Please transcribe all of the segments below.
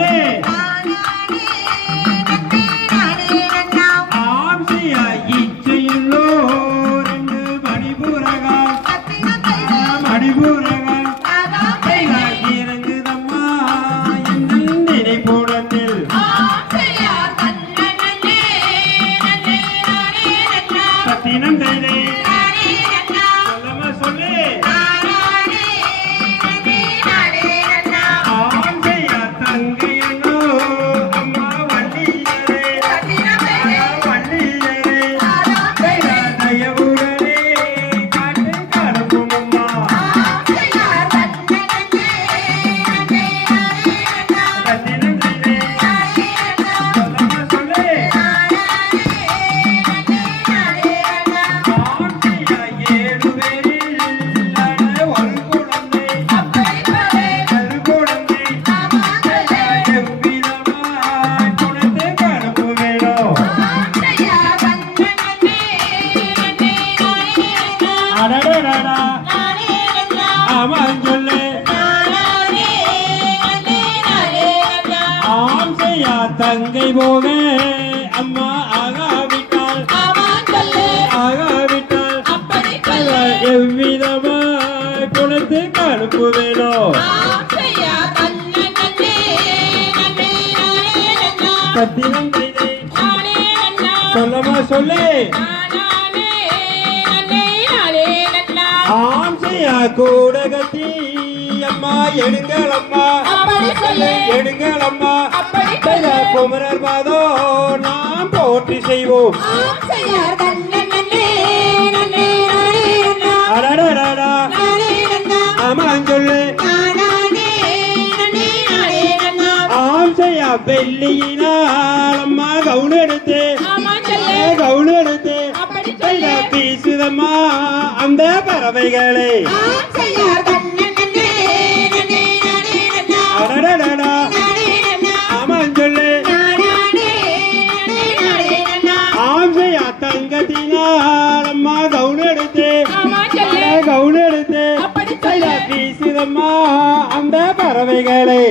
சொல்லு அவன் சொல்லு ஆம் செய்யா தங்கை போக அம்மா ஆகாவிட்டால் ஆகாவிட்டால் எவ்விதமாய் குணத்தை கடுப்பு வேணும் செய்தே சொல்லமா சொல்லு. ஆம் செய்யா கூடகத்தி அம்மா எடுங்கள் அம்மா எடுங்கள் அம்மா குமரர் மாதோ நாம் போற்றி செய்வோம். பீசுதம்மா அந்த பறவைகளை. ஆமாம் சொல்லு. ஆம் செய்யா தங்கத்தினால் அம்மா கவுன் எடுத்து. கவுன் எடுத்து. பீசுதம்மா அந்த பறவைகளை.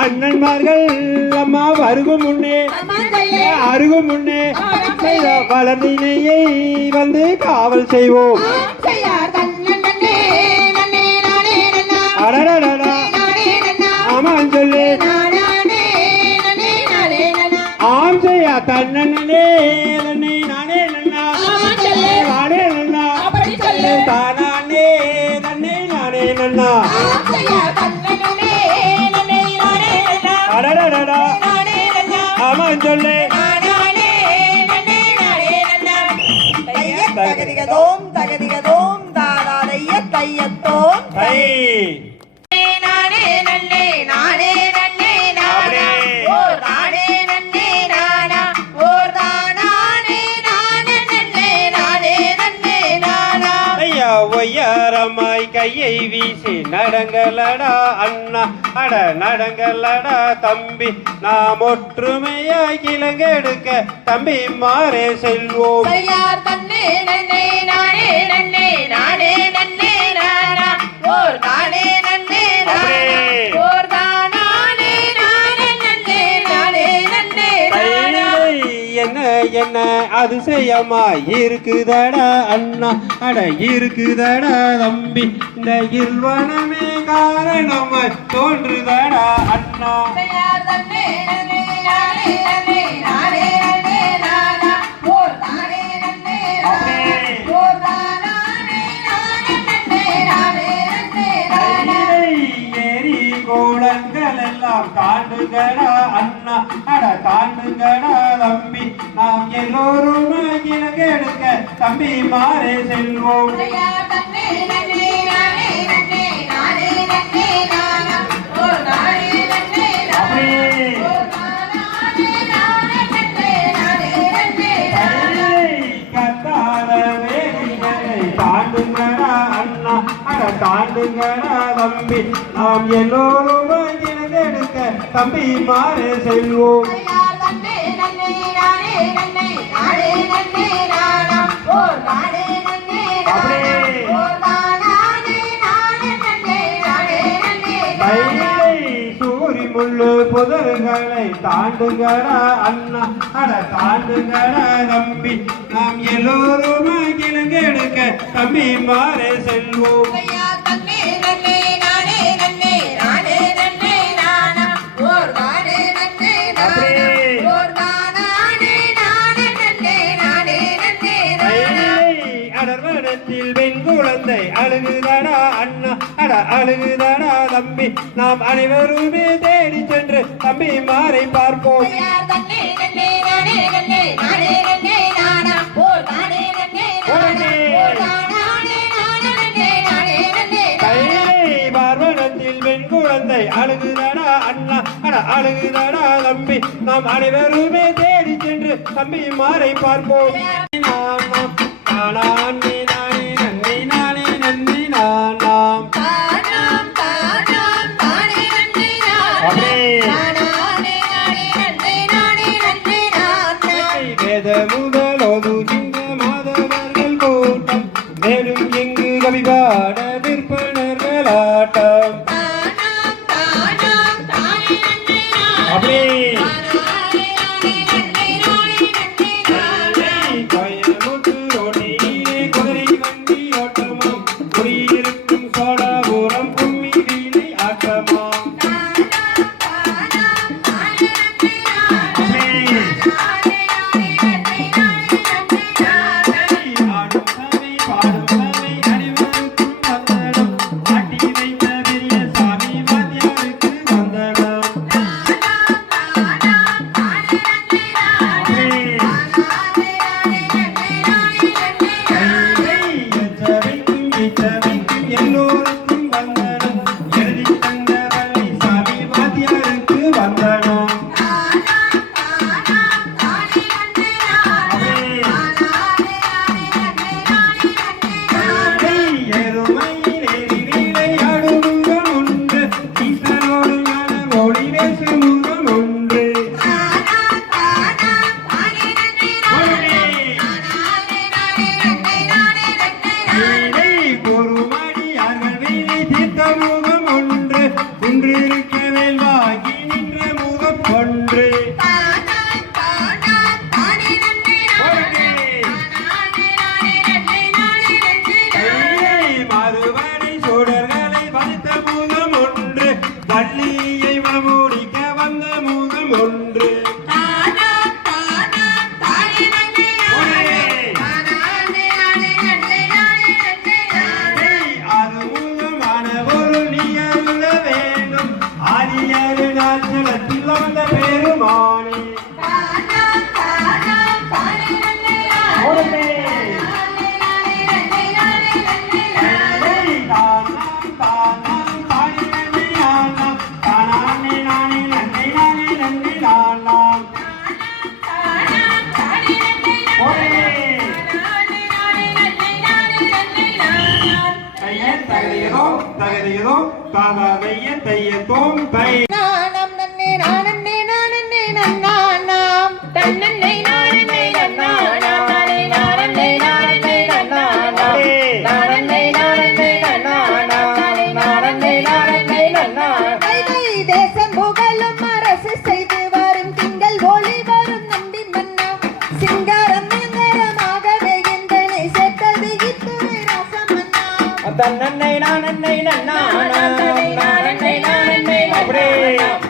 அண்ணன்மார்கள் அம்மா வருகும் முன்னே அருகும் முன்னே வளர்ந்தினையை வந்து காவல் செய்வோம். ஆமாம் சொல்லு. ஆம் செய்யா தன்னே நானே நன்னா நானே நன்னா தானானே. தன்னை நானே நன்னா கையை வீசி நடங்கலடா அண்ணா அட நடங்கலடா தம்பி. நாம் ஒற்றுமையாய் கிழங்கெடுக்க தம்பி மாறே செல்வோம். தன்னே நன்னே நானே நன்னே நானே நன்னே அதிசயமா இருக்குதடா அண்ணா அட இருக்குதடா தம்பி இந்த இல்வனமே காரணமாய் தோன்றுதடா அண்ணா தையார் நானே நன்னே நானே நன்னே நானா. கையிலை ஏரி கோலங்கள் எல்லாம் தாண்டுங்கடா அண்ணா. அட தாண்டுங்கடா தம்பி. நாம் எல்லோரும் தம்பி மாறு செல்வோம். புதர்களை தாண்டுங்கடா அண்ணா. அட தாண்டுங்கடா தம்பி நாம் எல்லோரும் கிழங்கு எடுக்க தம்பி மாறு செல்வோம். அழுகுதடா அண்ணா. அட அழுகுதடா தம்பி. நாம் அனைவருமே தேடி சென்று தம்பி மாறை பார்ப்போம். பார்வனத்தில் வெண் குழந்தை. அழுகுதடா அண்ணா. அட அழுகுதடா தம்பி. நாம் அனைவருமே தேடி சென்று தம்பி மாறை பார்ப்போம். நானான் mundo. பெருமானே தையதோம் தகதையதோம் தகதைய தையத்தோம் தை நானம் நன்னே நானன்னே நான் நன்னானாம் தன்னன்னை நாரன்னை நன்னானாம் நானே நாரன்னை நாரன்னை நன்னானாம் நாரன்னை நாரன்னை நன்னானாம் நானே நாரன்னை நாரன்னை நன்னானாம் கை தேசம் புகழும் அரசு செய்து அப்படியே.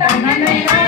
奶奶。